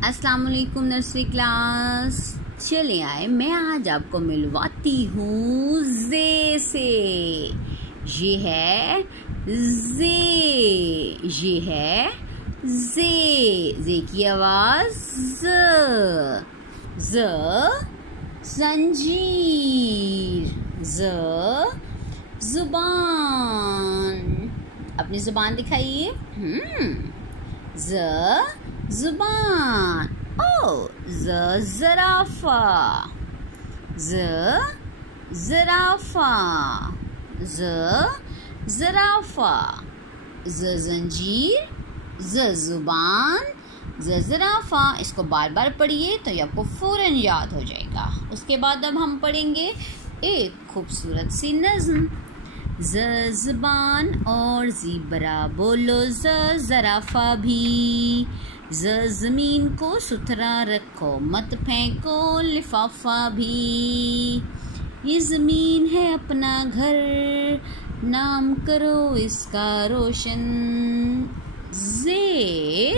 अस्सलाम वालेकुम nursery class. चले आए, मैं आज आपको मिलवाती हूँ जे से। ये है जे, ये है जे की आवाज ज, जंजीर, जुबान। अपनी जुबान दिखाइए। जुबान। ओ ज़राफ़ा, ज़राफ़ा, ज़राफ़ा, जंजीर, जुबान, ज़राफ़ा। इसको बार बार पढ़िए तो ये आपको फ़ौरन याद हो जाएगा। उसके बाद अब हम पढ़ेंगे एक खूबसूरत सी नज़्म। ज़बान और ज़ीब्रा बोलो, ज़राफ़ा भी। ज़मीन को सुथरा रखो, मत फेंको लिफाफा भी। ये ज़मीन है अपना घर, नाम करो इसका रोशन। ज़े